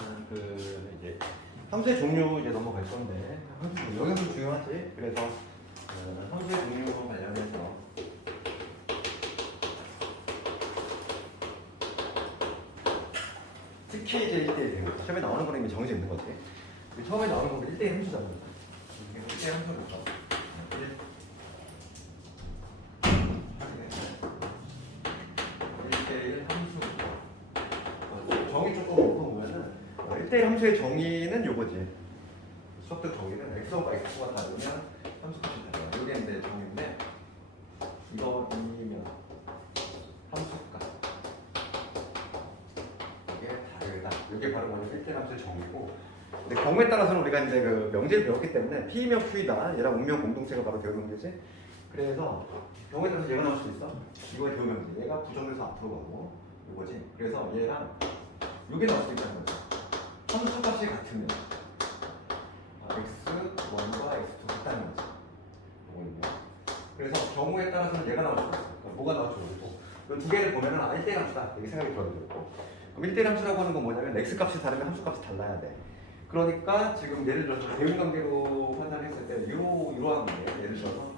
이제 함수의 종류 이제 넘어갈 건데 함수 종류 여기가 좀 중요하지. 그래서 함수의 종류 관련해서 특히 이제 1대1 처음에 나오는 거는 이미 정해져 있는 거지. 처음에 나오는 거는 1대1 함수잖아. 1대1 함수로서 1대1 함수 정의 조금 보면은 1대1 함수의 정의는 요거지. 수학적 정의는 x와 x가 다르면 함수값이 달라. 이게 이제 정의인데 이거이면 함수값 이게 다르다. 이게 바로 뭐냐면 1대1 함수의 정의고. 근데 경우에 따라서는 우리가 이제 그 명제를 배웠기 때문에 P이면 Q이다. 얘랑 운명 공동체가 바로 되는 거지. 그래서 경우에 따라서 얘가 나올 수 있어. 이거의 대명제. 얘가 부정해서 앞으로 가고 이거지. 그래서 얘랑 이게 나올 수 있다는 거죠. 함수값이 같으면 x1과 x2 같다는 거지. 이거는요. 그래서 경우에 따라서는 얘가 나올 수 있어. 그러니까 뭐가 나올 수 있고 이 두 개를 보면은 1대1 함수다. 이렇게 생각이 들어도 되고. 그럼 1대1 함수라고 하는 건 뭐냐면 x 값이 다르면 함수 값이 달라야 돼. 그러니까 지금 예를 들어서 대응관계로 판단했을 때 이러한 게 예를 들어서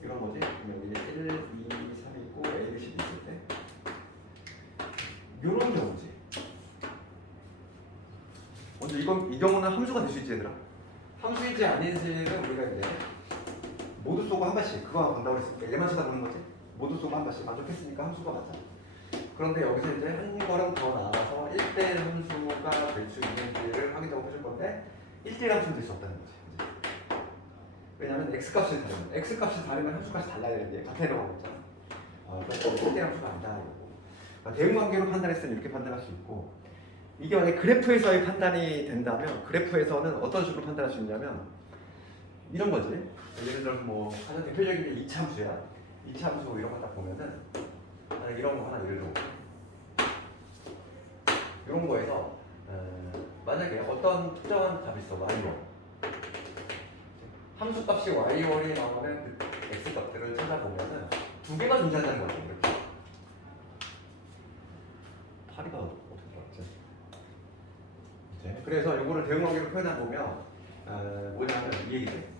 이런 거지. 그러면 이게 1, 2, 3 있고 A, B, C 있을 때 이런 경우지. 먼저 이 경우는 함수가 될 수 있지 얘들아. 함수이지 아닌 식은 우리가 이제 모두 쏘고 한 번씩 그거 간다고 했으니까 얘만 쳐다보는 거지. 모두 쏘고 한 번씩 만족했으니까 함수가 맞잖아. 그런데 여기서 이제 한 걸음 더 나아가서 1대1 함수가 될 수 있는지를 확인하고 해줄 건데 1대1 함수는 될 수 없다는 거지. 왜냐면 x값이 다르면 x값이 다르면 함수값이 달라야 되는데 같은 애로 가고 있잖아. 그래서 1대1 함수가 아니다 이거고. 그러니까 대응관계로 판단했을 때 이렇게 판단할 수 있고 이게 만약에 그래프에서의 판단이 된다면 그래프에서는 어떤 식으로 판단할 수 있냐면 이런 거지. 예를 들어서 뭐 가장 대표적인 게 이차함수야. 이차함수 이런 거 딱 보면은 만약 이런 거 하나 예를 들어 이런 거에서 만약에 어떤 특정한 값이 있어 y1 함수 값이 y1이 나오는 그 x 값들을 찾아보면은 두 개가 존재한다는 거죠. 이렇게 파리가 어떻게 들어갔지? 그래서 이거를 대응관계로 표현해 보면 뭐냐면 이 얘기지.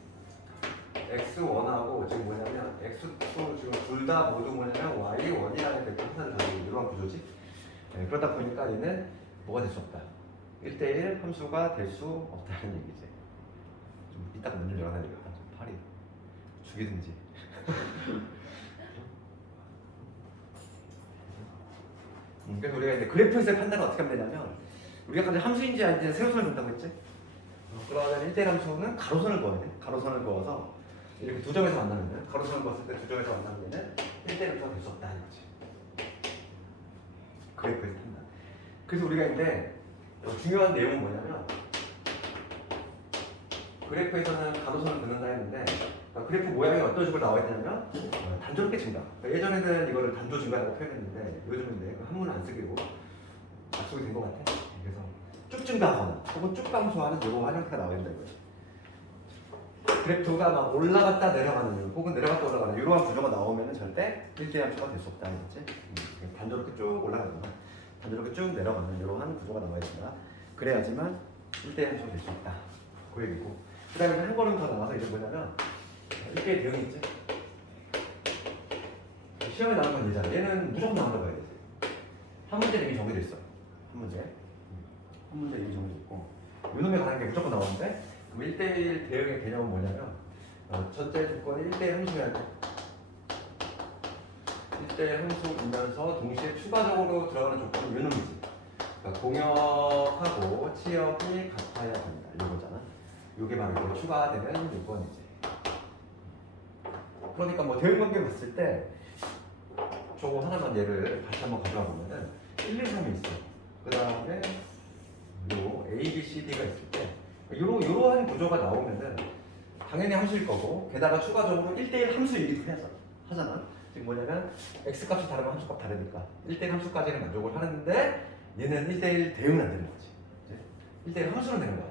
x1하고 지금 뭐냐면 x2 지금 둘 다 모두 뭐냐면 y1이라는 벡터 하나를 가지고 이러한 구조지. 그러다 보니까 얘는 뭐가 될 수 없다. 1대1 함수가 될 수 없다는 얘기지. 좀 이따가 문을 열어놔야 되겠다. 좀 팔이 죽이든지. 그래서 우리가 이제 그래프에서의 판단을 어떻게 하면 되냐면 우리가 아까 함수인지 아닌지 세로선을 본다고 했지? 그러면 1대1 함수는 가로선을 그어야 돼. 가로선을 그어서 이렇게 두 점에서 만나면 가로선을 그었을 때 두 점에서 만나면 1대1 함수가 될 수 없다 이거지. 그래프에서 판단. 그래서 우리가 이제 중요한 내용은 뭐냐면 그래프에서는 가로선을 그는다 했는데 그래프 모양이 어떤 식으로 나와야 되냐면 단조롭게 증가. 예전에는 이거를 단조 증가라고 표현했는데 요즘은 이제 한문을 안 쓰기로 약속이 된 것 같아. 그래서 쭉 증가하거나 혹은 쭉 감소하는 이런 형태가 나와야 된다 이거지. 그래프가 막 올라갔다 내려가는 혹은 내려갔다 올라가는 이러한 구조가 나오면 절대 1대1 함수가 될 수 없다 이거지. 단조롭게 쭉 올라가거나 단조롭게 쭉 내려가는 이러한 구조가 나와야 된다. 그래야지만 1대1 함수가 될 수 있다. 그 얘기고. 그 다음에 한 걸음 더 나가서 이제 뭐냐면 1대1 대응이 있지. 시험에 나오는 건 얘잖아. 얘는 무조건 나온다고 해야 되지. 한 문제는 이미 정해져 있어. 한 문제 이미 정해져 있고 요놈에 관한 게 무조건 나오는데 그럼 1대1 대응의 개념은 뭐냐면 첫째 조건이 1대1 함수여야 돼. 1대1 함수이면서 동시에 추가적으로 들어가는 조건은 요놈이지. 그러니까 공역하고 치역이 같아야 합니다. 이거잖아. 이게 바로 이거 추가되는 요건이지. 그러니까 뭐 대응관계 봤을 때 저거 하나만 예를 다시 한번 가져와 보면은 1, 2, 3이 있어. 그 다음에 요 A, B, C, D가 있을 때 요러한 구조가 나오면은 당연히 함수일 거고 게다가 추가적으로 1대1 함수이기도 하잖아. 지금 뭐냐면 x 값이 다르면 함수 값 다르니까 1대1 함수까지는 만족을 하는데 얘는 1대1 대응은 안 되는 거지. 1대1 함수는 되는 거야.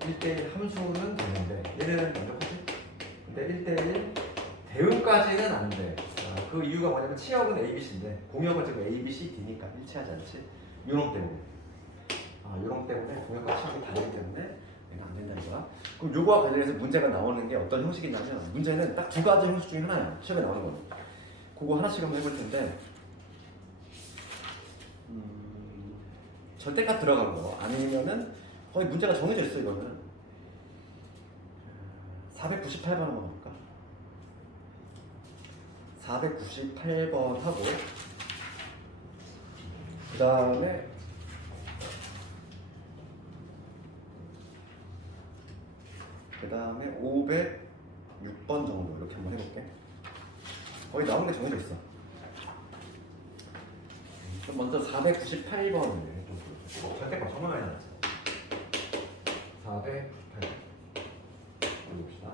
1대1 함수는 되는데 얘는 만족하지? 근데 1대1 대응까지는 안 돼. 그 이유가 뭐냐면 치역은 A, B, C인데 공역은 지금 A, B, C, D니까 일치하지 않지. 요놈 때문에. 이런 것 때문에 공역과 치역이 다르기 때문에 얘는 안 된다는 거야. 그럼 요거와 관련해서 문제가 나오는 게 어떤 형식이냐면 문제는 딱 두 가지 형식 중에 하나야. 시험에 나오는 거는. 그거 하나씩 한번 해볼 텐데 절대값 들어간 거 아니면은 거의 문제가 정해져 있어. 이거는 498번 한번 볼까? 498번 하고 그 다음에 그 다음에 506번 정도 이렇게 한번 해볼게. 거의 나오는 게 정해져 있어. 그럼 먼저 498번을 좀 보여줘. 절대값 정말 많이 나왔지. 498번 봅시다.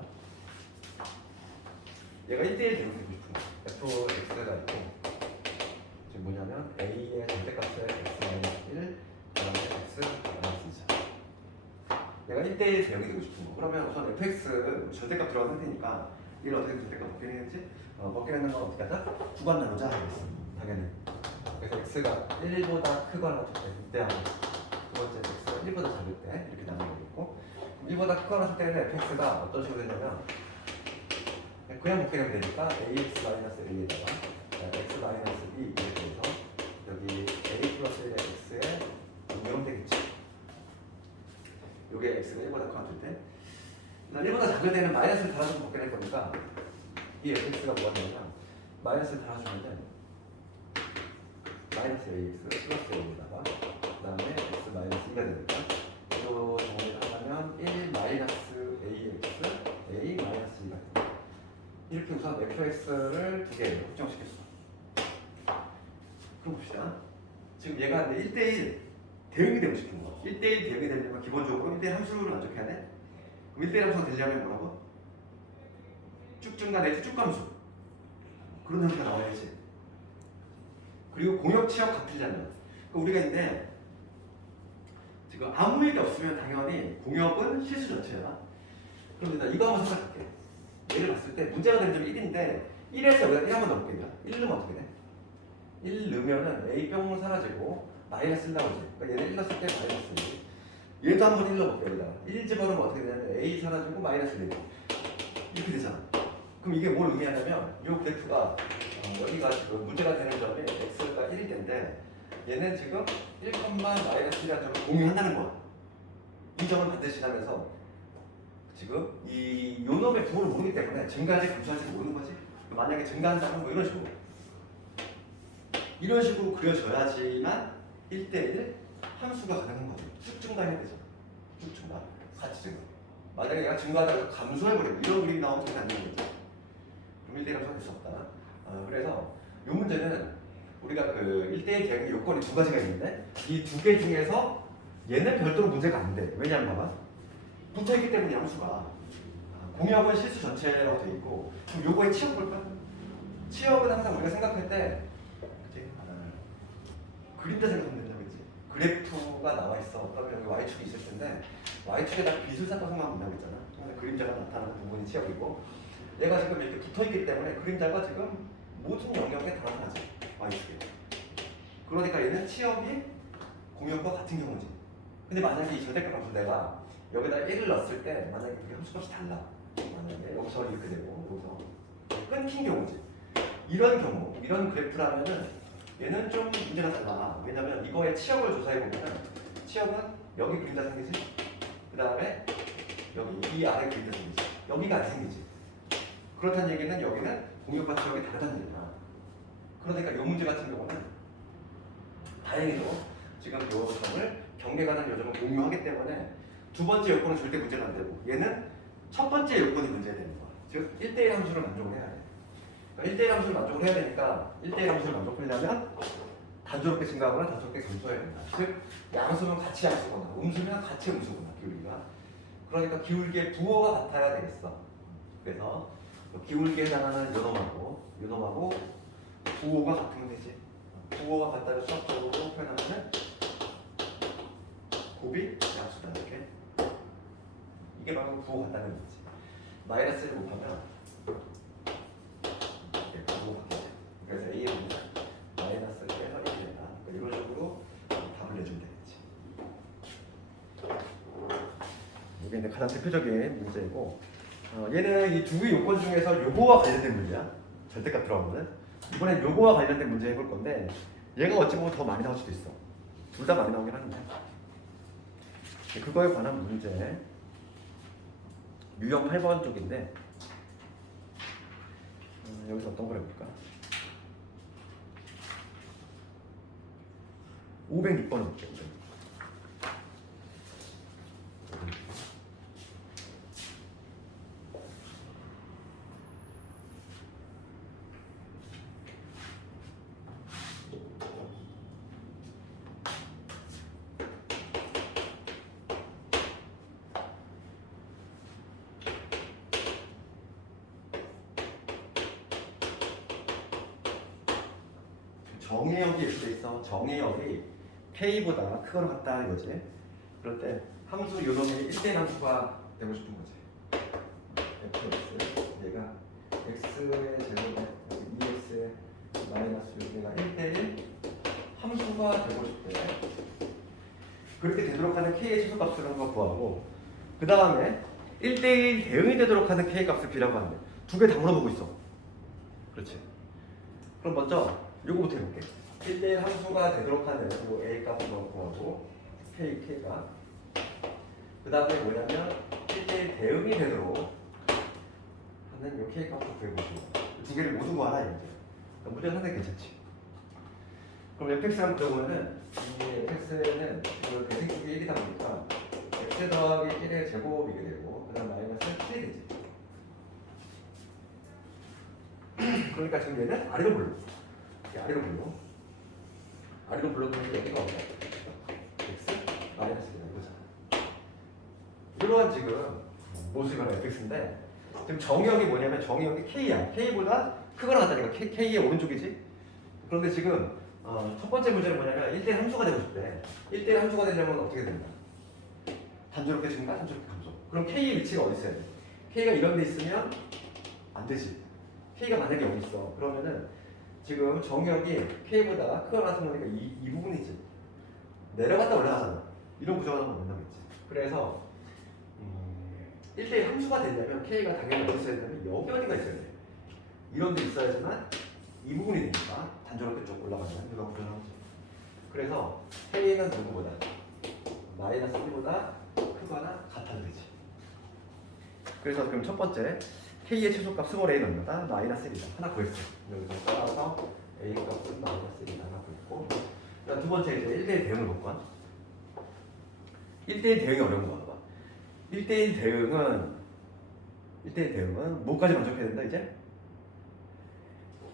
얘가 1대1 대응되고 싶은 거. fx가 있고 지금 뭐냐면 a의 절대값은 x-1 그 다음에 x-2자. 얘가 1대1 대응이 되고 싶은 거. 그러면 우선 fx 절대값 들어간 상태니까 얘를 어떻게 절대값 먹게 되는지 먹게 되는 건 어떻게 하자? 구간 나누자 하겠어. 당연히. 그래서 x가 1보다 크거나 작을 때 하고 두 번째 x가 1보다 작을 때 이렇게 나누게 되겠고 1보다 크거나 작을 때는 fx가 어떤 식으로 되냐면 그냥 먹게 되면 되니까 ax-a에다가 x-2 이렇게 해서 여기 a 플러스 1의 x에 이러면 되겠지. 요게 x가 1보다 크거나 작을 때 1보다 작을 때는 마이너스를 달아서 먹게 될 거니까 이 fx가 뭐가 되냐면 마이너스를 달아주면 마이너스 ax 플러스 a에다가 그 다음에 x 마이너스 2가 되니까 이거 정리를 하면 1 마이너스 ax a 마이너스 2가 됩니다. 이렇게 우선 fx를 두 개로 확정시켰어. 그럼 봅시다. 지금 얘가 1대1 대응이 되고 싶은 거. 1대1 대응이 되려면 기본적으로 1대1 함수를 만족해야 돼. 그럼 1대1 함수가 되려면 뭐라고? 쭉쭉나 내지 쭉함수. 그런 형태가 나와야지. 그리고 공역 치역 같으려면. 우리가 있는데 지금 아무 일이 없으면 당연히 공역은 실수 전체야. 그럼 일단 이거 한번 생각할게. 얘를 봤을 때 문제가 되는 점이 1인데 1에서 여기다 1 한번 넣을게. 1 넣으면 어떻게 돼? 1 넣으면은 A 뿅 사라지고 마이너스 1 나오지. 그러니까 얘를 1 넣었을 때 마이너스 1. 얘도 한번 1 넣어볼게. 여기다가 1 집어넣으면 어떻게 되냐면 A 사라지고 마이너스 1 이렇게 되잖아. 그럼 이게 뭘 의미하냐면 이 그래프가 여기가 지금 문제가 되는 점이 x가 1일 텐데 얘는 지금 1, 마이너스 1이라는 점을 공유한다는 거야. 이 점을 반드시 하면서 지금 이 요놈의 부호를 모르기 때문에 증가할지 감소할지 모르는 거지. 만약에 증가한다면 뭐 이런 식으로 그려져야지만 1대1 함수가 가능한 거지. 쭉 증가해야 되잖아. 쭉 증가. 같이 증가. 만약에 얘가 증가하다가 감소해버리고 이런 그림이 나오면 안 되는 거지. 그럼 1대1 함수가 될 수 없다. 그래서 이 문제는 우리가 그 1대1 대응의 요건이 두 가지가 있는데 이 두 개 중에서 얘는 별도로 문제가 안 돼. 왜냐하면 봐봐. 붙어있기 때문에 함수가 공역은 실수 전체라고 돼 있고 그럼 요거의 치역 볼까? 치역은 항상 우리가 생각할 때 그치? 그림자 생각하면 된다 그치? 그래프가 나와 있어. 그러면 여기 y축이 있을 텐데 y축에다 빛을 섞어서 본다고 했잖아. 그림자가 나타나는 부분이 치역이고 얘가 지금 이렇게 붙어있기 때문에 그림자가 지금 모든 영역에 다 나타나지. y축에. 그러니까 얘는 치역이 공역과 같은 경우지. 근데 만약에 이 절대값 함수 내가 여기다 1을 넣었을 때 만약에 그게 함수값이 달라. 만약에 여기서 이렇게 되고 여기서 끊긴 경우지. 이런 경우, 이런 그래프라면은 얘는 좀 문제가 달라. 왜냐면 이거의 치역을 조사해 보면은 치역은 여기 그림자 생기지. 그 다음에 여기 이 아래 그림자 생기지. 여기가 안 생기지. 그렇다는 얘기는 여기는 공역과 치역이 다르다는 얘기야. 그러니까 이 문제 같은 경우는 다행히도 지금 이 점을 경계가는 요점을 공유하기 때문에 두 번째 요건은 절대 문제가 안 되고 얘는 첫 번째 요건이 문제가 되는 거야. 즉 1대1 함수를 만족을 해야 돼. 그러니까 1대1 함수를 만족을 해야 되니까 1대1 함수를 만족하려면 단조롭게 증가하거나 단조롭게 감소해야 된다. 즉 양수는 같이 양수거나 음수는 같이 음수거나 기울기가. 그러니까 기울기의 부호가 같아야 되겠어. 그래서 기울기에 해당하는 요놈하고 부호가 같으면 되지. 부호가 같다를 수학적으로 표현하면 곱이 양수다 이렇게. 이게 바로 부호 같다는 거지. 마이너스를 곱하면 이렇게 부호 같겠지. 그래서 A는 마이너스 1에서 1이다. 이런 식으로 답을 내주면 되겠지. 이게 이제 가장 대표적인 문제이고 얘는 이 두 개 요건 중에서 요거와 관련된 문제야. 절대값 들어가면은 이번엔 요거와 관련된 문제 해볼 건데 얘가 어찌 보면 더 많이 나올 수도 있어. 둘 다 많이 나오긴 하는데 그거에 관한 문제 유형 8번 쪽인데 여기서 어떤 걸 해볼까? 506번 볼게요. 정의역이 이렇게 있어. 정의역이 K보다 크거나 같다 이거지. 그럴 때 함수 요놈이 1대1 함수가 되고 싶은 거지. fx 얘가 x의 제곱에 2x의 마이너스 6얘가 1대1 함수가 되고 싶대. 그렇게 되도록 하는 K의 최소값을 한번 구하고 그 다음에 1대1 대응이 되도록 하는 K 값을 B라고 하는데 두 개 다 물어보고 있어. 그렇지. 그럼 먼저 요거부터 해볼게. 1대1 함수가 되도록 하는 뭐 A 값을 구하고 K가 그 다음에 뭐냐면 1대1 대응이 되도록 하는 요 K 값을 구해보시고 두 개를 모두 구하라 이제. 문제 상당히 괜찮지. 그럼 fx랑 그러면은 이 fx는 그 대칭축이 1이다 보니까 x 더하기 1의 제곱이게 되고 그 다음 마이너스 7이 되지. 그러니까 지금 얘는 아래로 불러. 아래로 불러. 아래로 불러보면 여기가 어디야? x 마이너스 1이다 이거잖아. 이러한 지금 모습이 바로 fx인데 지금 정의역이 뭐냐면 정의역이 k야. k보다 크거나 같다니까 k의 오른쪽이지. 그런데 지금 첫 번째 문제는 뭐냐면 1대1 함수가 되고 싶대. 1대1 함수가 되려면 어떻게 된다? 단조롭게 증가, 단조롭게 감소. 그럼 k의 위치가 어디 있어야 돼? k가 이런 데 있으면 안 되지. k가 만약에 여기 있어. 그러면은 지금 정의역이 k보다 크거나 같으니까 이 부분이지. 내려갔다 올라가잖아. 이런 구조가 나오면 안 된다겠지. 그래서 1대1 함수가 되려면 k가 당연히 어디 있어야 되냐면 여기 어디가 있어야 돼. 이런 데 있어야지만 이 부분이 되니까 단조롭게 쭉 올라가면 이거 구조하는 거죠. 그래서 k는 누구보다 마이너스 1보다 크거나 같아야 되지. 그래서 그럼 첫 번째 k의 최소값 스몰 a는 얼마다? 마이너스 1이다. 하나 구했어. 여기서 따라서 a 값은 마이너스 1이다. 하나 구했고 두 번째 이제 1대1 대응을 볼 거야. 1대1 대응이 어려운 거 봐봐. 1대1 대응은 뭐까지 만족해야 된다 이제?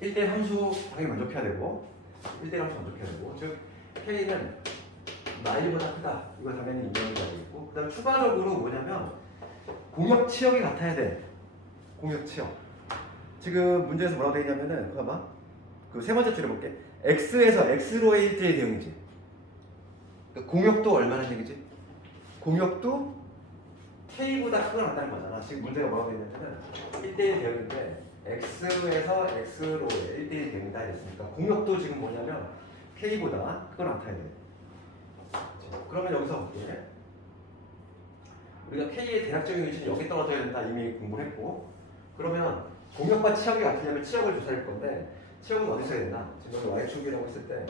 1대1 함수 당연히 만족해야 되고 1대1 함수 만족해야 되고 즉 k는 마일보다 크다 이거 당연히 인정이 되고 그 다음 추가적으로 뭐냐면 공역 치역이 같아야 돼. 공역 치역 지금 문제에서 뭐라고 되어 있냐면은 봐봐 그 세 번째 줄 해볼게. x에서 x로의 1대1 대응이지. 그러니까 공역도 얼마나 얘기지? 공역도 k보다 크거나 같다는 거잖아. 지금 문제가 뭐라고 되어 있냐면은 1대1 대응인데 x에서 x로의 1대1 대응이다 했으니까 공역도 지금 뭐냐면 k보다 크거나 같아야 돼. 그러면 여기서 볼게. 우리가 k의 대략적인 위치는 여기 떨어져야 된다 이미 공부를 했고 그러면 공역과 치역이 같으려면 치역을 조사할 건데 치역은 어디서 해야 되나? 지금 여기 y축이라고 했을 때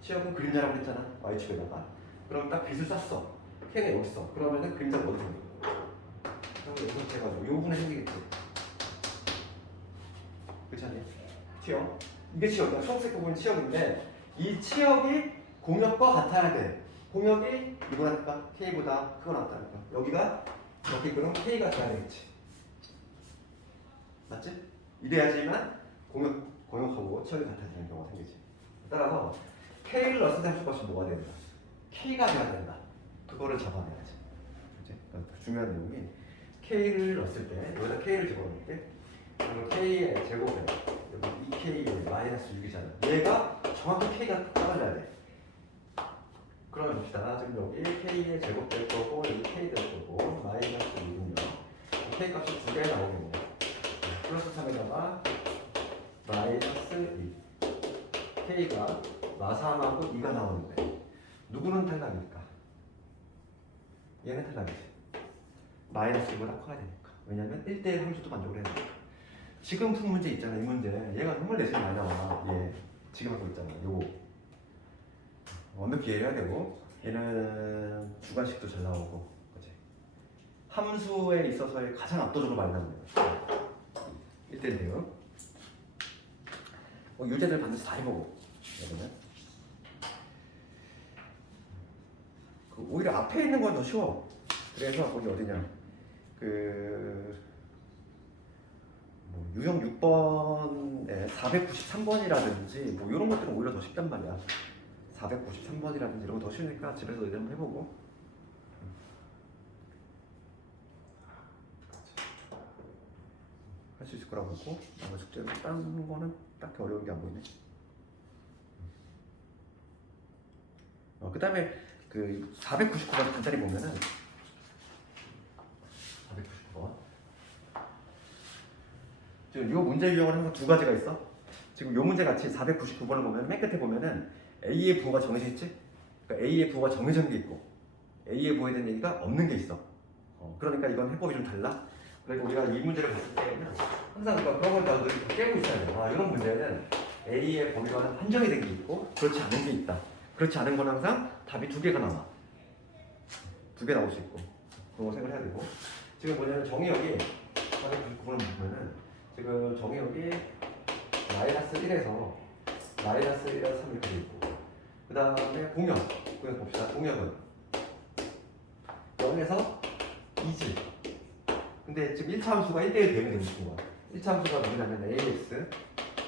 치역은 그림자라고 했잖아. y축에다가 그럼 딱 빛을 쐈어. k는 여기 있어. 그러면은 그림자가 어디 생겨? 그럼 여기서 해가지고 이 부분에 생기겠지. 그렇지 않니? 치역. 이게 치역이야. 초록색 부분이 치역인데 이 치역이 공역과 같아야 돼. 공역이 이거라니까 k보다 크거나 같다니까. 여기가 이렇게 그럼 k가 돼야 되겠지. 맞지? 이래야지만 공역하고 치역이 같아지는 경우가 생기지. 따라서 k를 넣었을 때 함수값이 뭐가 된다? k가 돼야 된다. 그거를 잡아내야지. 그치? 그러니까 중요한 내용이 k를 넣었을 때 여기다 k를 집어넣을게. 그러면 k의 제곱에 여기 2k의 마이너스 6이잖아. 얘가 정확히 k가 떨어져야 돼. 그러면 봅시다. 지금 여기 k의 제곱 될 거고 여기 k 될 거고 마이너스 6은요. k 값이 두 개 나오겠네요. 플러스 3에다가 마이너스 2. k가 마3하고 2가 나오는데 누구는 탈락입니까? 얘는 탈락이지. 마이너스 1보다 커야 되니까. 왜냐면 1대1 함수도 만족을 해야 되니까. 지금 푼 문제 있잖아. 이 문제 얘가 정말 내신이 많이 나와. 얘 지금 하고 있잖아. 요거 완벽히 이해해야 되고, 얘는 주관식도 잘 나오고, 그치? 함수에 있어서의 가장 압도적으로 많이 나오는 거야. 1대1 대응. 유제들 반드시 다 해보고. 그러면 오히려 앞에 있는 건 더 쉬워. 그래서 거기 어디냐, 뭐 유형 6번에 493번이라든지 뭐 이런 것들은 오히려 더 쉽단 말이야. 493번이라든지 이런 거 더 쉬우니까 집에서 이제 한번 해보고. 할 수 있을 거라고 보고, 숙제로 딴 거는 딱히 어려운 게 안 보이네. 그 다음에 그 499번 간단히 보면은, 499번 지금 이 문제 유형은 항상 두 가지가 있어. 지금 이 문제 같이 499번을 보면 맨 끝에 보면은 A의 부호가 정해져 있지. 그러니까 A의 부호가 정해져 있는 게 있고 A의 부호에 대한 얘기가 없는 게 있어. 그러니까 이건 해법이 좀 달라. 그러니까 우리가 이 문제를 봤을 때는 항상 그런 걸 다 깨고 있어야 돼. 이런 문제는 A의 범위가 한정이 된 게 있고 그렇지 않은 게 있다. 그렇지 않은 건 항상 답이 두 개가 나와. 두 개 나올 수 있고 그런 거 생각해야 되고. 지금 뭐냐면 정의역이 499번을 보면은 지금 정의역이 마이너스 1에서 3 이렇게 돼 있고, 그 다음에 공역 봅시다. 공역은 0에서 2지. 근데 지금 1차 함수가 1대1 대응이 되는 거야. 1차 함수가 뭐냐면 ax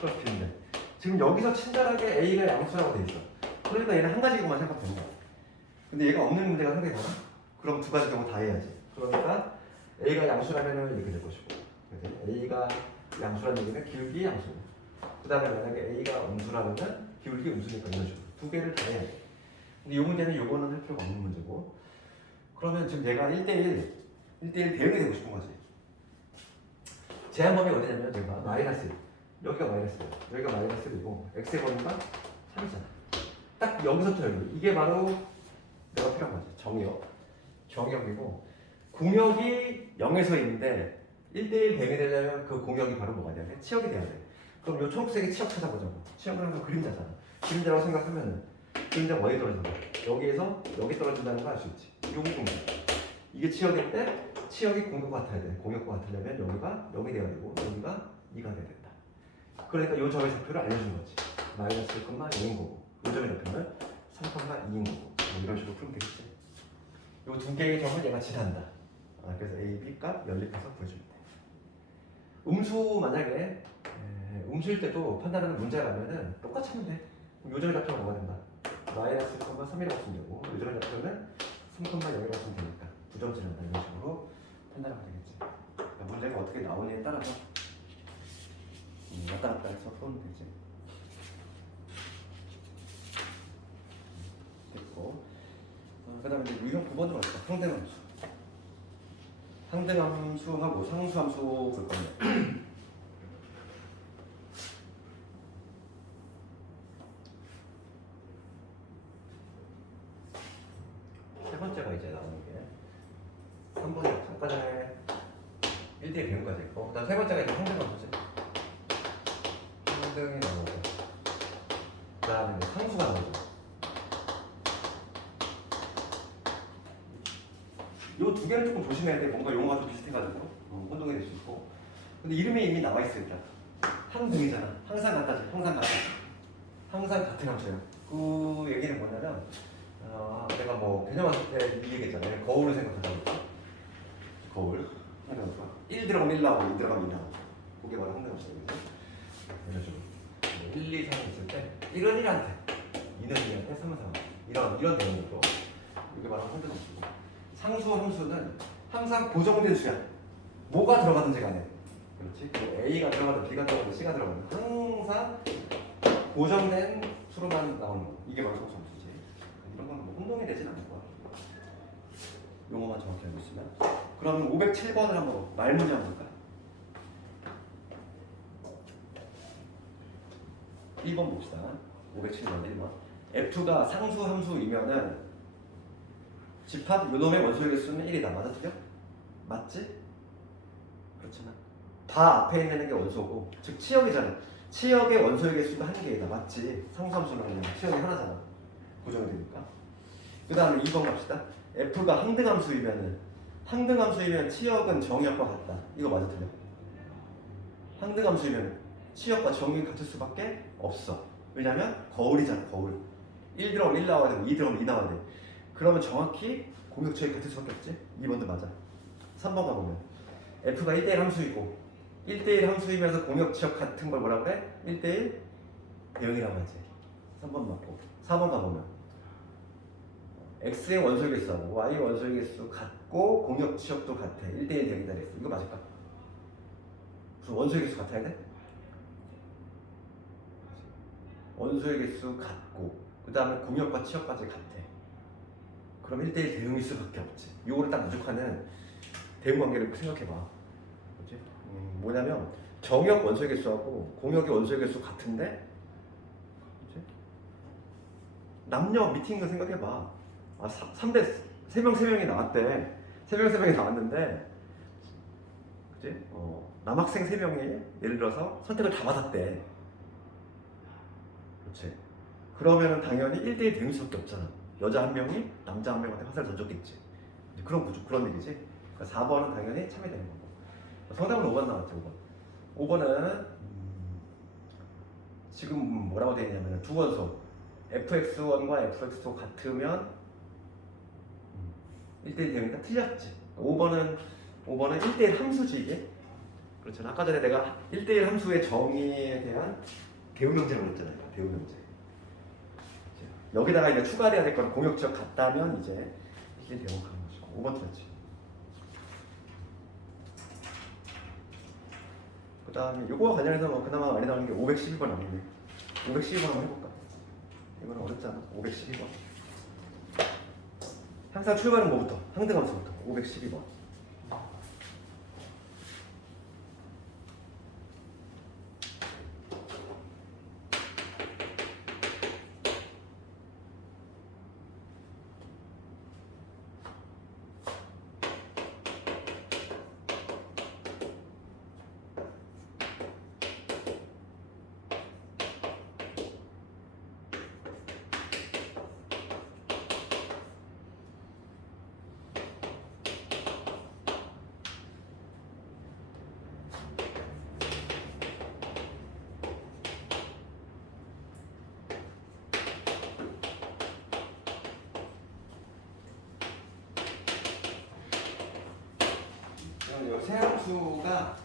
플러스 b인데 지금 여기서 친절하게 a가 양수라고 돼 있어. 그러니까 얘는 한 가지만 생각하면 거야. 근데 얘가 없는 문제가 상당히 많아. 그럼 두 가지 경우 다 해야지. 그러니까 a가 양수라면 이렇게 될 것이고, a가 양수라는 얘기는 기울기 양수. 그 다음에 만약에 a가 음수라면 기울기 음수니까 이런 식으로 두 개를 다 해야 돼. 근데 이 문제는 요거는 할 필요가 없는 문제고, 그러면 지금 얘가 1대1 대응이 되고 싶은 거지. 제한 범위가 어디냐면 제가 마이너스 1, 여기가 마이너스 1, 여기가 마이너스 1이고 x의 범위가 3이잖아. 딱 여기서부터 여기. 이게 바로 내가 필요한 거지. 정의역이고 공역이 0에서 있는데 1대1 대응이 되려면 그 공역이 바로 뭐가 돼야 돼? 치역이 돼야 돼. 그럼 요 초록색의 치역 찾아보자고. 치역은 항상 그림자잖아. 그림자라고 생각하면은 그림자가 어디 떨어진다? 여기에서 여기 떨어진다는 거 알 수 있지. 요 공역. 이게 치역일 때 치역이 공역과 같아야 돼. 공역과 같으려면 여기가 0이 돼야 되고 여기가 2가 돼야 된다. 그러니까 요 점의 좌표를 알려주는 거지. 마이너스 1,0인 거고 요 점의 좌표는 3,2인 거고 뭐 이런 식으로 풀면 되겠지. 요 두 개의 점을 얘가 지난다. 그래서 A, B 값 연립해서 구해주면 돼. 음수 만약에 음수일 때도 판단하는 문제라면은 똑같이 하면 돼. 그럼 요 점의 좌표가 뭐가 된다? 마이너스 1,3이라고 쓰면 되고 요 점의 좌표는 3,0이라고 쓰면 되니까 부정지난다. 이런 식으로 판단하면 되겠지. 그러니까 문제가 어떻게 나오냐에 따라서 왔다 갔다 해서 풀면 되지. 됐고, 그 다음에 이제 유형 9번으로 갈까? 상등함수. 상등함수하고 상수함수 볼 건데 세 번째가 이제 나오는 게 3번이랑 아까 전에 1대1 배운까지 있고, 그 다음 세 번째가 이제 상등함수지. 상등이 나오고 그 다음에 이제 상수가 나오죠. 요 두 개를 조금 조심해야 돼. 뭔가 용어가 좀 비슷해가지고 혼동이 될 수 있고. 근데 이름이 이미 나와 있어. 일단 항등이잖아. 항상 같다지. 항상 같은 함수야. 그 얘기는 뭐냐면 내가 뭐 개념 왔을 때 이 얘기했잖아. 거울을 생각하자고 했지. 거울. 1 들어가면 1 나오고 2 들어가면 2 나오고. 그게 바로 항등함수야. 이런 식으로 1, 2, 3 있을 때 1은 1한테 2는 2한테 3은 3한테 이런 내용으로 이게 바로 항등함수고, 상수 함수는 항상 고정된 수야. 뭐가 들어가든지 간에. 그렇지? 뭐 A가 들어가든 B가 들어가든 C가 들어가든 항상 고정된 수로만 나오는 거. 이게 바로 상수 함수지. 이런 건 뭐 혼동이 되진 않을 거야. 용어만 정확히 알고 있으면. 그럼 507번을 한번 말문제 한번 볼까? 1번 봅시다. 507번 1번. F가 상수 함수이면은 집합 요놈의 원소의 개수는 1이다. 맞아 틀려? 맞지? 그렇잖아. 바 앞에 있는 게 원소고, 즉 치역이잖아. 치역의 원소의 개수가 한 개이다. 맞지? 상수함수는 그냥 치역이 하나잖아. 고정이 되니까. 그 다음에 2번 갑시다. F가 항등함수이면 치역은 정역과 같다. 이거 맞아 틀려? 항등함수이면 치역과 정역이 같을 수밖에 없어. 왜냐면 거울이잖아. 거울. 1 들어가면 1 나와야 되고 2 들어가면 2 나와야 돼. 그러면 정확히 공역치역이 같을 수밖에 없지? 2번도 맞아. 3번 가보면 F가 1대1 함수이고 1대1 함수이면서 공역치역 같은 걸 뭐라 그래? 1대1 대응이라고 하지. 3번 맞고 4번 가보면 X의 원소의 개수하고 Y의 원소의 개수 같고 공역치역도 같아. 1대1 대응이다 그랬어. 이거 맞을까? 무슨 원소의 개수 같아야 돼? 원소의 개수 같고 그 다음에 공역과 치역까지 같아. 그럼 1대1 대응일 수밖에 없지. 이거를 딱 부족하는 대응 관계를 생각해봐. 그렇지? 뭐냐면 정역 원소의 개수하고 공역의 원소의 개수 같은데, 그렇지? 남녀 미팅을 생각해봐. 3대 3명이 나왔대. 3명이 나왔는데, 그렇지? 남학생 3명이 예를 들어서 선택을 다 받았대. 그렇지? 그러면은 당연히 1대1 대응일 수밖에 없잖아. 여자 한 명이 남자 한 명한테 화살을 던졌겠지. 그런 구조, 그런 얘기지. 그러니까 4번은 당연히 참여되는 거고. 정답은 5번 나왔죠. 5번은 지금 뭐라고 되어 있냐면 두 원소 fx1과 fx2 같으면 1대1 대응이니까 틀렸지. 5번은 1대1 함수지 이게. 그렇잖아. 아까 전에 내가 1대1 함수의 정의에 대한 대응 명제라고 했잖아요. 대응 명제. 여기다가 이제 추가해야 될 건 공역치역 같다면 이제 이게 대응하는 거죠. 5번 틀렸지. 그 다음에 이거와 관련해서 그나마 많이 나오는 게 512번 나오네. 512번 한번 해볼까? 이거는 어렵잖아. 512번. 항상 출발은 뭐부터? 항등함수부터. 512번. 세 함수가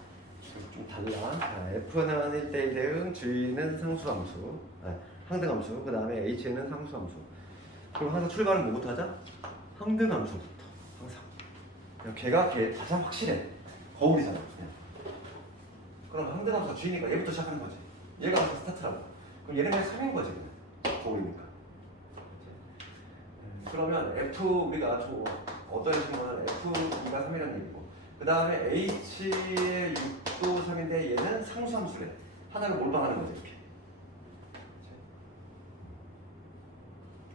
좀 달라. F는 1대1 대응, G는 상수함수, 항등함수, 그 다음에 H는 상수함수. 그럼 항상 출발은 뭐부터 하자? 항등함수부터. 항상. 걔가 가장 확실해. 거울이잖아. 그럼 항등함수가 G니까 얘부터 시작하는 거지. 얘가 항상 스타트라고. 그럼 얘는 그냥 3인 거지. 그냥. 거울이니까. 그러면 F 우리가 어떤 식으로는 F2가 3이라는 얘기고. 그 다음에 H의 6도 3인데 얘는 상수함수래. 하나를 몰빵하는 거죠 이렇게.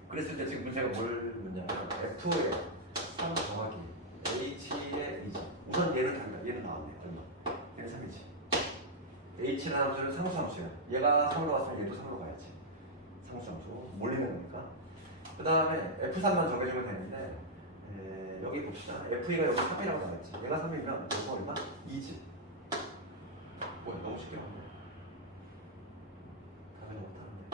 그랬을 때 지금 문제가 뭘 묻냐면 F의 3 더하기 H의 2죠. 우선 얘는 달라. 얘는 나왔네. 얼마? 얘는 3이지. H라는 함수는 상수함수야. 얘가 3으로 왔으면 얘도 3으로 가야지. 상수함수. 몰리는 거니까. 그 다음에 F3만 정해주면 되는데 여기 봅시다. F가 여기 3이라고 나왔지. 얘가 3이면 여기가 얼마? 2지. 뭐야 너무 쉽게 나왔네. 답을 못하는데.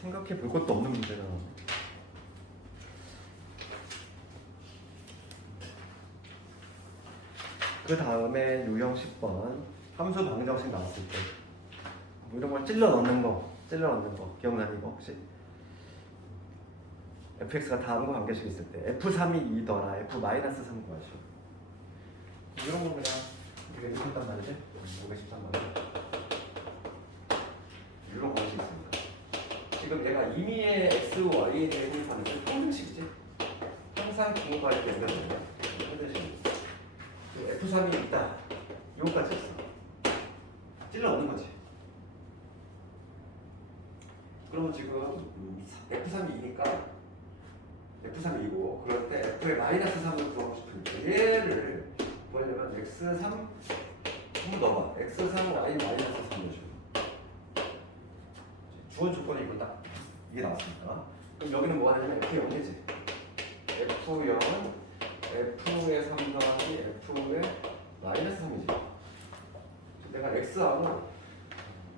생각해 볼 것도 없는 문제가 나왔네. 그 다음에 유형 10번 함수 방정식 나왔을 때 뭐 이런 걸 찔러 넣는 거 기억나니 이거 혹시? fx가 다음과 관계식 있을 때 f3이 2더라 f-3 구하시오. 이런 거 그냥 우리가 이렇게 한단 말이지? 513번 이런 방식이 있습니다. 지금 내가 임의의 x, y에 대해 하는 건 평등식이지? 항상 중괄 때 연결되는 평등식. f3이 있다. 이거까지 있어. 찔러 넣는 거지. 그러면 지금 F3이 2니까 F3이고 그럴 때 F의 마이너스 3을 구하고 싶으니까 얘를 구하려면 X3 한번 넣어봐. X3 Y 마이너스 3 넣어줘. 주원 조건이 이거 딱 이게 나왔습니다. 그럼 여기는 뭐가 되냐면 F0이지. F0은 F의 3 더하기 F의 마이너스 3이지. 내가 X하고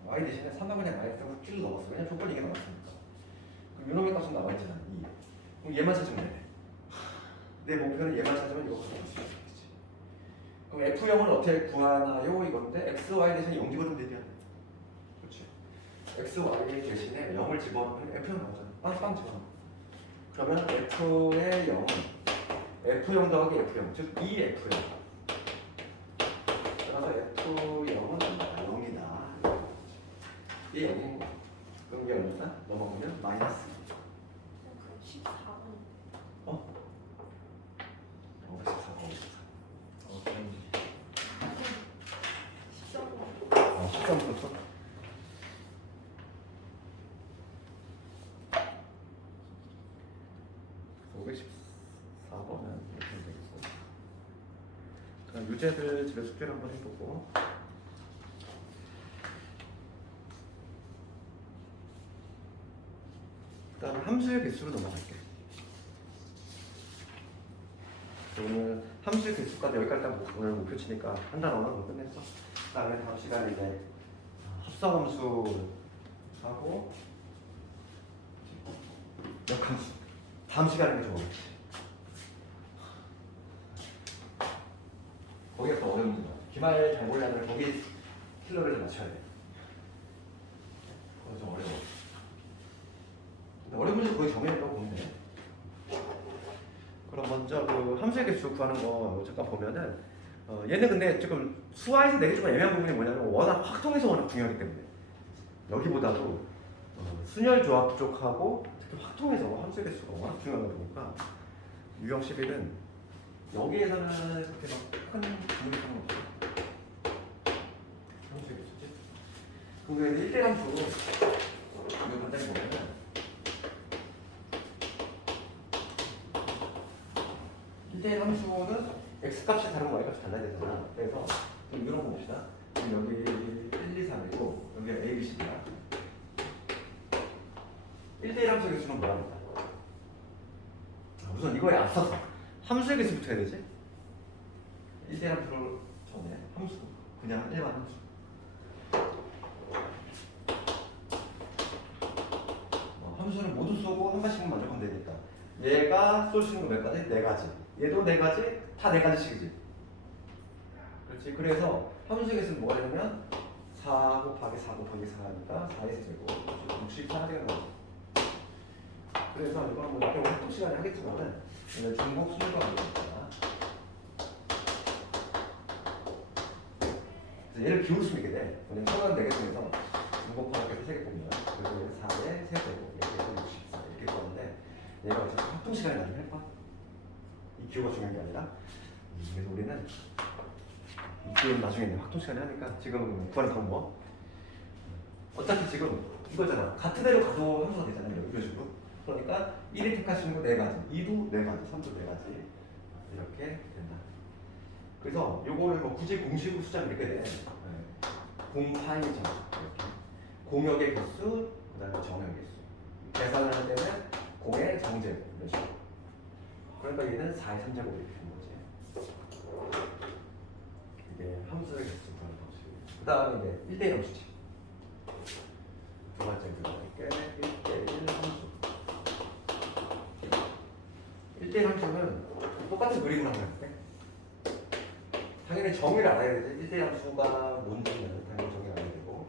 Y 대신에 3을 그냥 마이너스하고 Q를 넣었어. 왜냐면 조건이 이게 나왔으니까. 그럼 이놈의 값은 나와있잖아. 2. 그럼 얘만 찾으면 돼. 내 목표는 얘만 찾으면 이거 가져갈 수 있겠지. 그럼 F0을 어떻게 구하나요? 이건데 X, Y 대신에 0 집어넣으면 되지 않나? 그렇지. X, Y 대신에 0을 집어넣으면 F0 나오잖아. 빵빵 집어넣어. 그러면 F의 0은 F0 더하기 F0, 즉 2F0. 따라서 F0은 0이다. 이게 0인 거야. 그럼 이게 얼마나? 넘어가면 마이너스. 14번. 어? 14. 14번. 13 풀었어? 이렇게 하면 되겠고. 자, 유제들 집에 숙제를 한번 해보고. 그 다음에 함수의 개수로 넘어갈게. 오늘 함수의 개수까지 여기까지 딱 오늘 목표 치니까 한 단어만 끝냈어. 그 다음에 다음 시간에 이제 합성함수 하고 역함수. 다음 시간에 좋아하겠지. 거기가 더 어려운 문제야. 기말 잘 보려면 거기 킬러를 좀 맞춰야 돼. 그거 좀 어려워. 근데 어려운 문제 거의 정해놓고 보면 돼. 그럼 먼저 그 함수의 개수 구하는 거 잠깐 보면은 얘는 근데 조금 수화에서 내기 좀 애매한 부분이 뭐냐면 워낙 확통에서 워낙 중요하기 때문에 여기보다도 순열 조합 쪽하고 특히 확통에서 함수의 개수가 워낙 중요하다 보니까 유형 11은 여기에서는 그렇게 막 큰 중요한 건 없어. 함수의 개수지. 근데 1대 함수 이거 간단히 보면은 1대1 함수는 x값이 다른 y 값이 달라야 되잖아. 그래서 좀 이런 거 봅시다. 여기 1, 2, 3이고 여기 a, b, c야. 1대1 함수의 개수는 뭐랍니까? 우선 이거에 앞서서 함수의 개수부터 해야 되지? 1대1 함수를 전에 함수 그냥 일반 함수. 함수는 모두 쏘고 한 번씩만 만족하면 되니까 얘가 쏠 수 있는 거 몇 가지? 4가지. 얘도 4가지? 다 4가지씩이지. 그렇지. 그래서 함수의 개수는 뭐가 되냐면 4 곱하기 4 곱하기 4니까 4의 세제곱 64가 되는 거지. 그래서 이거는 뭐 나중에 활동 시간에 하겠지만은 오늘 중복 수능과 관계니까 그래서 얘를 비울 수 있게 돼. 왜냐면 처음 4개 중에서 중복하는 게 3개 뽑으면 그래서 얘는 4의 세제곱 이렇게 해서 64 이렇게 구하는데 얘가 어차피 활동 시간에 나중에 할 거야. 이 기호가 중요한 게 아니라 그래서 우리는 이 기호는 나중에 활동 시간에 하니까 지금 구하는 방법 어차피 지금 이거잖아. 같은 애로 가도 함수가 되잖아요. 이런 식으로. 그러니까 1이 택할 수 있는 거 4가지, 2도 4가지, 3도 4가지 이렇게 된다. 그래서 요거를 뭐 굳이 공식으로 숫자를 이렇게 돼. 공파이죠. 이렇게. 공역의 개수, 그 다음에 정역의 개수. 계산을 할 때는 공의 정제곱 이런 식으로. 그러니까 얘는 4의 3제곱이 이렇게 되는 거지. 이게 함수의 개수 구하는 방식. 그 다음에 이제 1대1 함수지. 두 번째 들어갈게. 1대1 함수. 1대1 함수는 똑같은 그림을 한번 할게. 당연히 정의를 알아야 되지. 1대1 함수가 뭔지는 당연히 정의를 알아야 되고.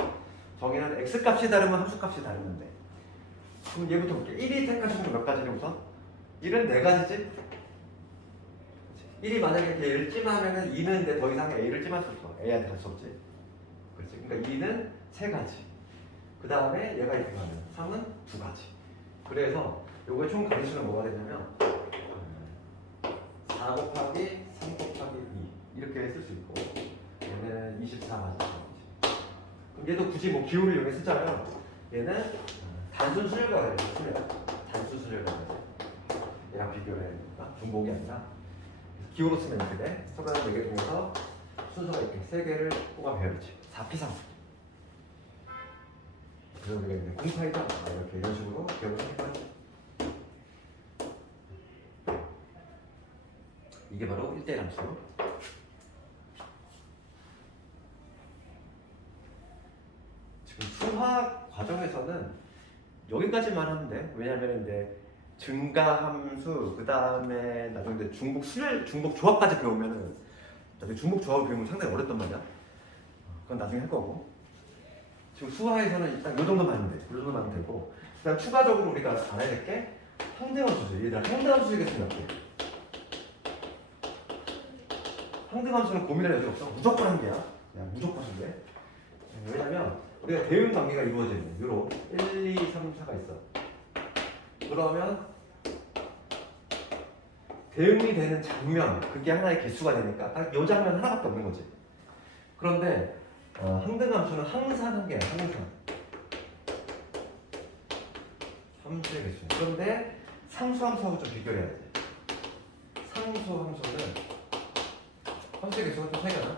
정의는 x값이 다르면 함수값이 다르는데. 그럼 얘부터 볼게. 1이 택할 수 있는 몇 가지냐 우선? 1은 4가지지? 1이 만약에 얘를 찜하면은 2는 이제 더 이상 a를 찜할 수 없어. a한테 갈 수 없지. 그렇지. 그러니까 2는 3가지. 그 다음에 얘가 이렇게 가면 3은 2가지. 그래서 요거의 총 가지수는 뭐가 되냐면 4 곱하기 3 곱하기 2 이렇게 쓸 수 있고 얘는 24가지. 그럼 얘도 굳이 뭐 기호를 여기 쓰자면 얘는 단순 수열가 되죠. 단순 수열가 되죠. 얘랑 비교를 해야 되니까 중복이 아니라 기호로 쓰면 이렇게 돼. 서변 4개 중에서 순서가 이렇게 3개를 뽑아 배열이지. 4P3. 그래서 우리가 이제 공파이죠. 이렇게 이런 식으로 기호를 해봐야지. 이게 바로 1대1 함수. 지금 수학 과정에서는 여기까지만 하면 돼. 왜냐면 이제 증가함수, 그 다음에 나중에 이제 중복 조합까지 배우면은 나중에 중복 조합을 배우면 상당히 어렵단 말이야. 그건 나중에 할 거고. 지금 수화에서는 일단 이 정도만 하면 돼. 이 정도만 하면 되고. 그다음 추가적으로 우리가 알아야 될 게 상등함수죠. 얘들아, 상등함수이겠으면 어때? 상등함수는 고민할 여지 없어. 무조건 한 개야. 그냥 무조건 한 개. 왜냐면 우리가 대응 관계가 이루어지는 요런 1, 2, 3, 4가 있어. 그러면 대응이 되는 장면, 그게 하나의 개수가 되니까 딱 이 장면 하나밖에 없는 거지. 그런데 항등함수는 항상 한 개야. 항상. 함수의 개수. 그런데 상수함수하고 좀 비교를 해야 돼. 상수함수는 함수의 개수가 좀 차이가 나.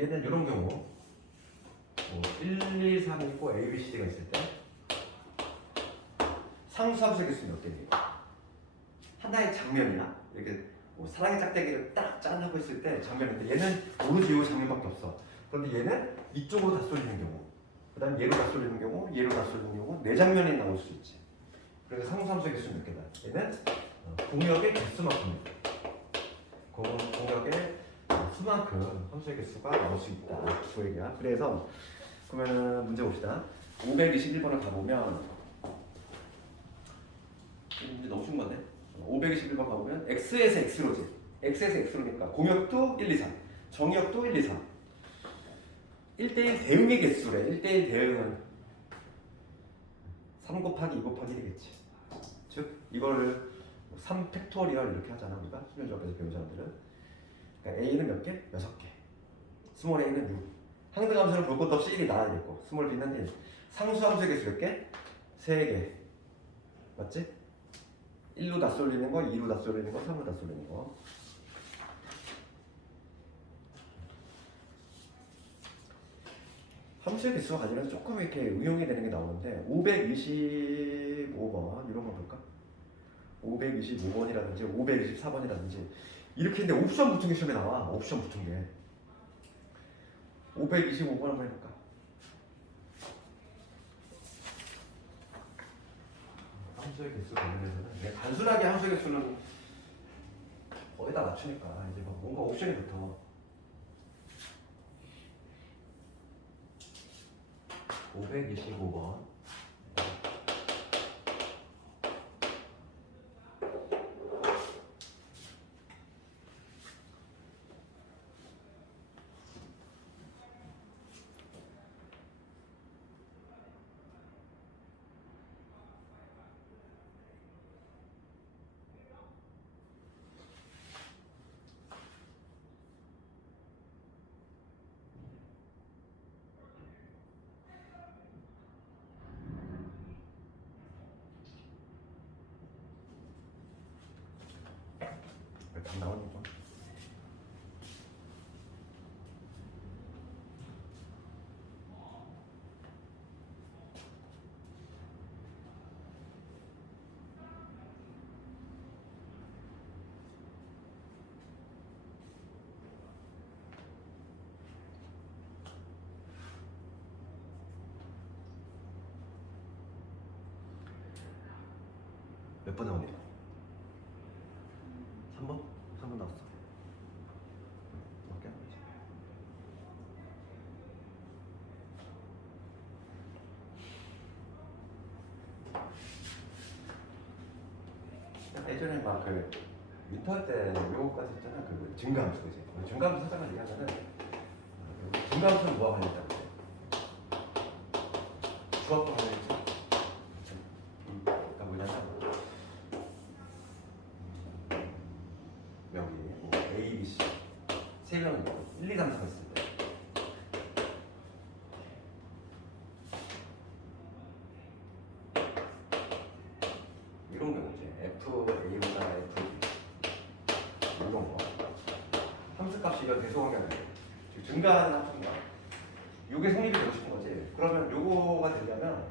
얘는 이런 경우 1, 2, 3 있고 A, B, C, D가 있을 때 상수함수의 개수는 몇 개니? 하나의 장면이나 이렇게 사랑의 짝대기를 딱 짠 하고 있을 때 장면인데 얘는 오로지 이 장면밖에 없어. 그런데 얘는 이쪽으로 다 쏠리는 경우, 그 다음 얘로 다 쏠리는 경우, 얘로 다 쏠리는 경우 네 장면이 나올 수 있지. 그래서 상수함수의 개수는 몇 개다? 얘는 공역의 개수만큼이다. 공역의 수만큼 함수의 개수가 나올 수 있다. 그 얘기야. 그래서 그러면은 문제 봅시다. 521번을 가보면 이제 너무 쉬운 건데 521번 가보면 x에서 x로지. x에서 x로니까 공역도 1, 2, 3 정역도 1, 2, 3 1대1 대응의 개수래. 1대1 대응은 3 곱하기 2 곱하기 1이겠지. 즉 이걸 3 팩토리얼 이렇게 하잖아. 우리가 수련조합에서 배운 사람들은. 그러니까 a는 몇 개? 6개. 스몰 a는 6. 항등함수는 볼 것도 없이 1이 나와야겠고 스몰 b는 1. 상수함수의 개수 몇 개? 3개. 맞지? 1로 다 쏠리는 거, 2로 다 쏠리는 거, 3로 다 쏠리는 거. 함수의 개수와 관련해서 조금 이렇게 응용이 되는 게 나오는데 525번 이런 거 볼까? 525번이라든지 524번이라든지 이렇게 있는데 옵션 붙은 게 시험에 나와. 옵션 붙은 게 525번 한번 해볼까? 함수의 개수 관련해서는 단순하게 함수의 개수는 거의 다 맞추니까 이제 뭔가 옵션이 붙어. 525번 답 나오니까. 몇 번 나오니? 3번? 3번 나왔어. 오케이. 예전에 막 그 인터넷 때 요거까지 했잖아. 그 증가함수 그지? 증가함수 사장을 얘기하면은 증가함수는 뭐가 관련있다고 그래? 주합과 관련있지? 그러니까 뭐냐면 여기 뭐 A, B, C 세 명이 1, 2, 3, 4가 있을 때 이런 대소관계 아니에요. 증가하는 함수인가? 요게 성립이 되고 싶은 거지. 그러면 요거가 되려면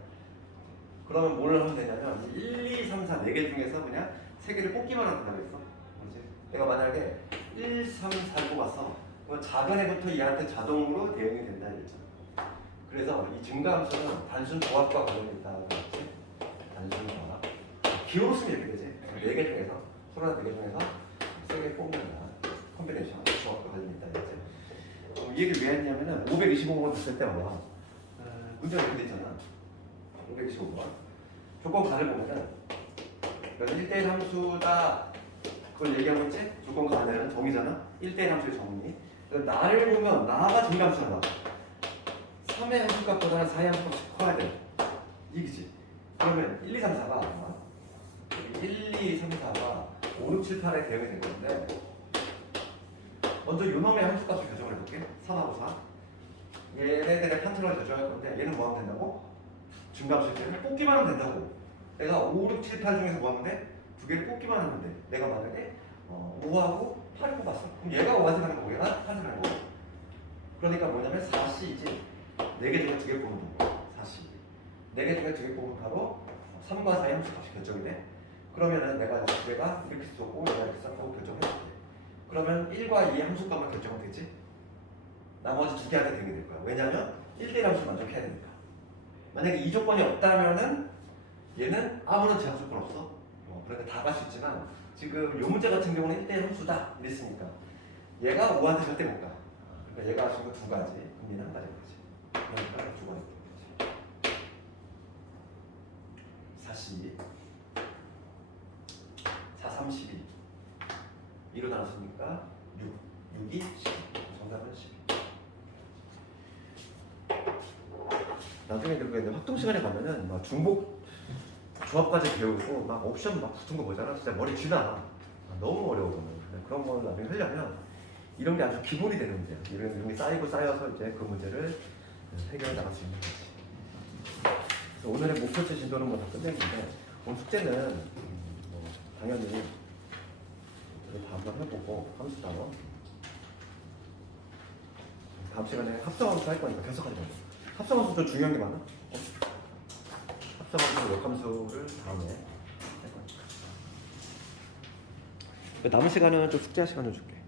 그러면 뭘 하면 되냐면 1, 2, 3, 4 4개 중에서 그냥 3개를 뽑기만 하면 된다고 했어. 그렇지? 내가 만약에 1, 3, 4를 뽑았어. 그럼 작은 애부터 얘한테 자동으로 대응이 된다 이랬잖아. 그래서 이 증가함수는 단순 조합과 관련이 있다고 했지. 단순 조합. 기호로 쓰면 이렇게 되지. 4개 중에서 서로 4개 중에서 3개 뽑는다. 콤비네이션 조합과 관련이 있다 이랬지. 이 얘기를 왜 했냐면은 525번 됐을 때 봐봐. 문제가 이렇게 돼 있잖아. 525번. 조건 간을 보면은 이건 1대1 함수다. 그걸 얘기하고 있지? 조건 간은 정의잖아. 1대1 함수의 정의. 그래서 나를 보면 나가 증가함수가 나와. 3의 함수값보다는 4의 함수값이 커야 돼. 이기지. 그러면 1, 2, 3, 4가 1, 2, 3, 4가 5, 6, 7, 8에 대응이 된 건데 먼저 요놈의 함수값을 결정을 해볼게. 3하고 4. 얘네들의 판트를 결정할 건데 얘는 뭐 하면 된다고? 증가함수일 때는 뽑기만 하면 된다고. 내가 5, 6, 7, 8 중에서 뭐 하면 돼? 두 개를 뽑기만 하면 돼. 내가 만약에 5하고 8을 뽑았어. 그럼 얘가 5한테 가는 거고 얘가 8한테 가는 거고. 그러니까 뭐냐면 4C이지. 4개 중에 2개 뽑는 거고 4C. 4개 중에 2개 뽑으면 바로 3과 4의 함수값이 결정이 돼. 그러면은 내가 두 개가 이렇게 쏘고 얘가 이렇게 쏘고 결정해줄게. 그러면 1과 2의 함수값만 결정은 되지. 나머지 두 개한테 되게 될 거야. 왜냐면 1대1 함수 만족해야 되니까. 만약에 이 조건이 없다면은 얘는 아무런 제한 조건 없어. 그러니까 다 갈 수 있지만 지금 이 문제 같은 경우는 1대1 함수다 이랬으니까 얘가 5한테 절대 못 가. 그러니까 얘가 할 수 있는 거 두 가지, 금리는 한 가지 거지. 그러니까 두 가지 거지. 4C 4, 3, 12 2로 나눴으니까 6, 6이 12. 정답은 12. 나중에 그게 활동 시간에 가면은 막 중복 조합까지 배우고 막 옵션 막 붙은 거 보잖아. 진짜 머리 쥐나. 너무 어려워 보면. 그런 걸 나중에 하려면 이런 게 아주 기본이 되는 문제야. 이런 게 쌓이고 쌓여서 이제 그 문제를 해결해 나갈 수 있는 거지. 그래서 오늘의 목표치 진도는 뭐 다 끝냈는데 오늘 숙제는 뭐 당연히 이거 다 한번 해보고 함수 단어 다음 시간에 합성함수 할 거니까 계속하지 말고. 합성함수 좀 중요한 게 많아? 합성함수, 역함수를 다음에 할 거니까. 남은 시간은 좀 숙제할 시간 좀 줄게.